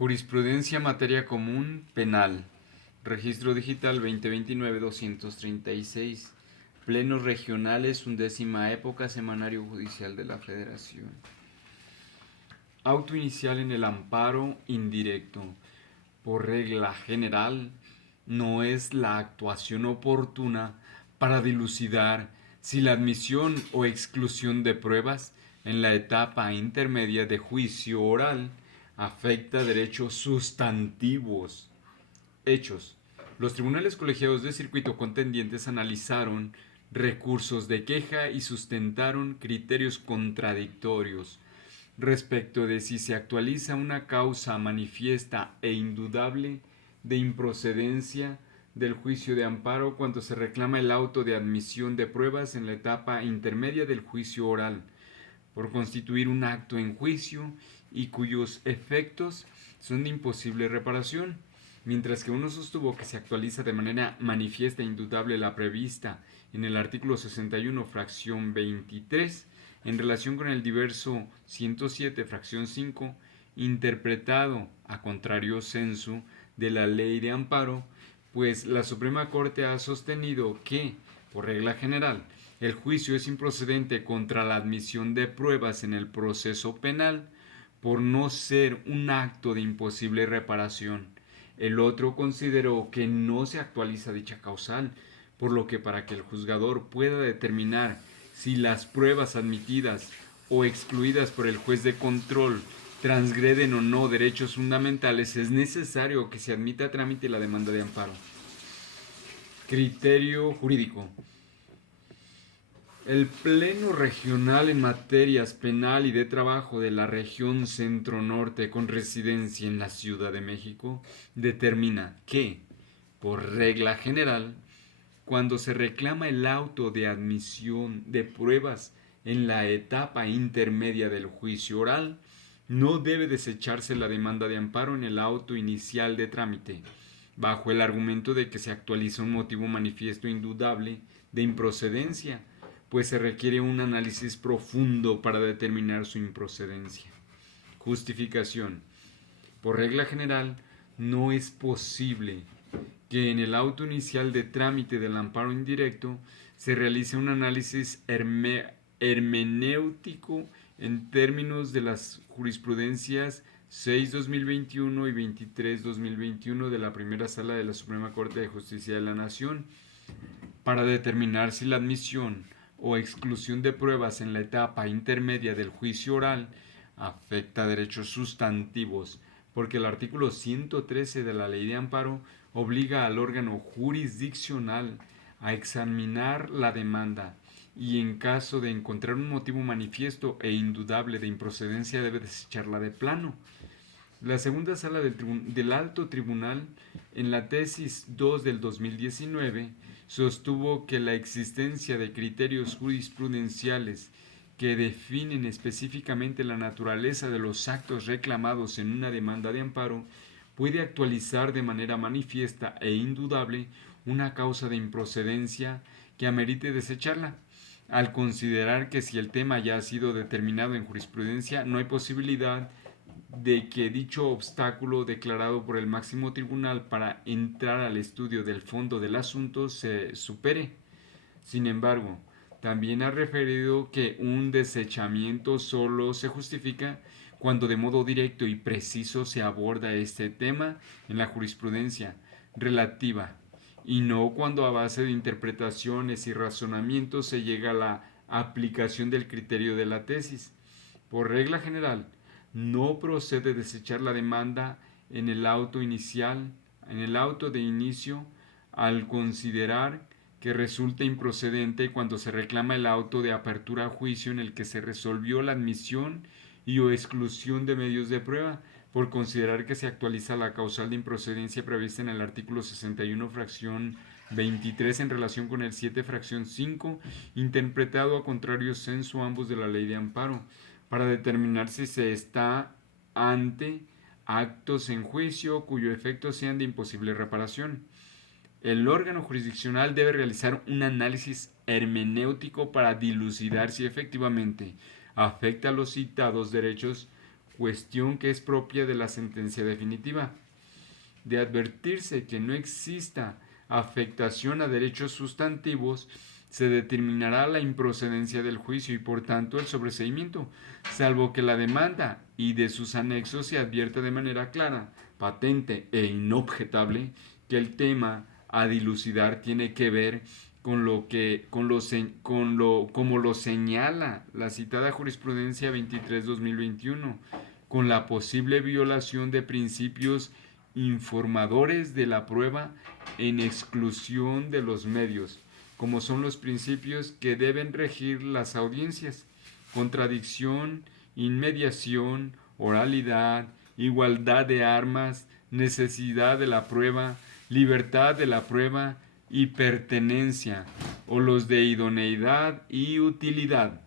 Jurisprudencia materia común penal. Registro digital 2029-236. Plenos regionales, 11ª época, Semanario Judicial de la Federación. Auto inicial en el amparo indirecto. Por regla general, no es la actuación oportuna para dilucidar si la admisión o exclusión de pruebas en la etapa intermedia de juicio oral afecta derechos sustantivos. Hechos. Los tribunales colegiados de circuito contendientes analizaron recursos de queja y sustentaron criterios contradictorios respecto de si se actualiza una causa manifiesta e indudable de improcedencia del juicio de amparo cuando se reclama el auto de admisión de pruebas en la etapa intermedia del juicio oral, por constituir un acto en juicio y cuyos efectos son de imposible reparación, mientras que uno sostuvo que se actualiza de manera manifiesta e indudable la prevista en el artículo 61, fracción 23, en relación con el diverso 107, fracción 5, interpretado a contrario sensu de la ley de amparo, pues la Suprema Corte ha sostenido que, por regla general, el juicio es improcedente contra la admisión de pruebas en el proceso penal por no ser un acto de imposible reparación. El otro consideró que no se actualiza dicha causal, por lo que para que el juzgador pueda determinar si las pruebas admitidas o excluidas por el juez de control transgreden o no derechos fundamentales, es necesario que se admita a trámite la demanda de amparo. Criterio jurídico. El Pleno Regional en materias penal y de trabajo de la región Centro-Norte con residencia en la Ciudad de México determina que, por regla general, cuando se reclama el auto de admisión de pruebas en la etapa intermedia del juicio oral, no debe desecharse la demanda de amparo en el auto inicial de trámite, bajo el argumento de que se actualiza un motivo manifiesto indudable de improcedencia, pues se requiere un análisis profundo para determinar su improcedencia. Justificación. Por regla general, no es posible que en el auto inicial de trámite del amparo indirecto se realice un análisis hermenéutico en términos de las jurisprudencias 6-2021 y 23-2021 de la primera sala de la Suprema Corte de Justicia de la Nación para determinar si la admisión o exclusión de pruebas en la etapa intermedia del juicio oral afecta derechos sustantivos, porque el artículo 113 de la Ley de Amparo obliga al órgano jurisdiccional a examinar la demanda y en caso de encontrar un motivo manifiesto e indudable de improcedencia debe desecharla de plano. La segunda sala del Alto Tribunal, en la tesis 2 del 2019, sostuvo que la existencia de criterios jurisprudenciales que definen específicamente la naturaleza de los actos reclamados en una demanda de amparo puede actualizar de manera manifiesta e indudable una causa de improcedencia que amerite desecharla, al considerar que si el tema ya ha sido determinado en jurisprudencia no hay posibilidad de que dicho obstáculo declarado por el máximo tribunal para entrar al estudio del fondo del asunto se supere. Sin embargo, también ha referido que un desechamiento solo se justifica cuando de modo directo y preciso se aborda este tema en la jurisprudencia relativa y no cuando a base de interpretaciones y razonamientos se llega a la aplicación del criterio de la tesis. Por regla general, no procede desechar la demanda en el auto inicial, en el auto de inicio, al considerar que resulta improcedente cuando se reclama el auto de apertura a juicio en el que se resolvió la admisión y o exclusión de medios de prueba, por considerar que se actualiza la causal de improcedencia prevista en el artículo 61, fracción 23 en relación con el 7, fracción 5, interpretado a contrario sensu ambos de la ley de amparo, para determinar si se está ante actos en juicio cuyo efecto sean de imposible reparación. El órgano jurisdiccional debe realizar un análisis hermenéutico para dilucidar si efectivamente afecta a los citados derechos cuestión que es propia de la sentencia definitiva. De advertirse que no exista afectación a derechos sustantivos, se determinará la improcedencia del juicio y por tanto el sobreseimiento, salvo que la demanda y de sus anexos se advierta de manera clara, patente e inobjetable que el tema a dilucidar tiene que ver con como lo señala la citada jurisprudencia 23-2021, con la posible violación de principios informadores de la prueba en exclusión de los medios, como son los principios que deben regir las audiencias: contradicción, inmediación, oralidad, igualdad de armas, necesidad de la prueba, libertad de la prueba y pertenencia, o los de idoneidad y utilidad.